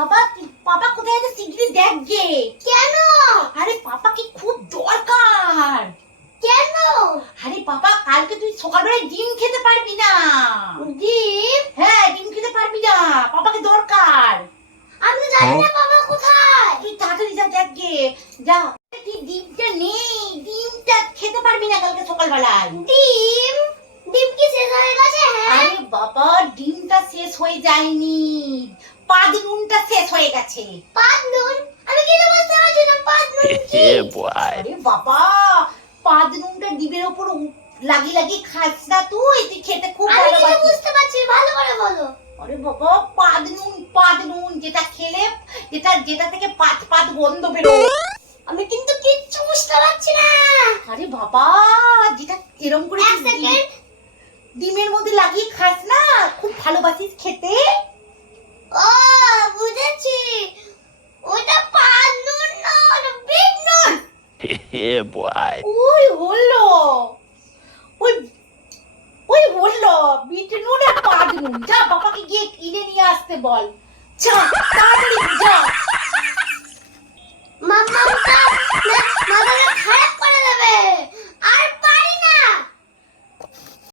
বাবা পাপা কোথায় আছে? শিগগিরই দেখ গে কেন? আরে পাপাকে খুব দরকার। কেন? আরে পাপা কালকে তুই সকালবেলায় ডিম খেতে পারবি না। ডিম? হ্যাঁ ডিম খেতে পারবি না। পাপাকে দরকার। আমি জানি না বাবা কোথায়। তুই তাড়াতাড়ি যা দেখ গে যা তুই ডিমটা নেই ডিমটা খেতে পারবি না কালকে সকালবেলায়। ডিম? ডিম কি শেষ হয়ে গেছে? হ্যাঁ? আরে বাবা ডিমটা শেষ হয়ে যায়নি। পাদ নুনটা শেষ হয়ে গেছে। পাঁচ নুন? আমি বুঝতে পারছি না পাঁচ নুন কি আরে বাবা পাদ নুনটা ডিমের ওপর উ- লাগিয়ে লাগিয়ে খাস না তুই তুই খেতে খুব আমি বুঝতে পারছি ভালো করে বলো। আরে বাবা পাদ নুন পাদ নুন যেটা খেলে যেটা যেটা থেকে পাত পাত গন্ধ বেরোয়। আমি কিন্তু কিচ্ছু বুঝতে পারছি না। আরে বাবা যেটা এরম করে এক ডিম- সেকেন্ড ডিমের মধ্যে লাগিয়ে খাস না খুব ভালোবাসিস খেতে। ওই হলো। ওই ওই হলো। বিট নুন আর পাদ নুন যা বাবাকে গিয়ে কিনে নিয়ে আসতে বল। যা, তাড়াতাড়ি যা।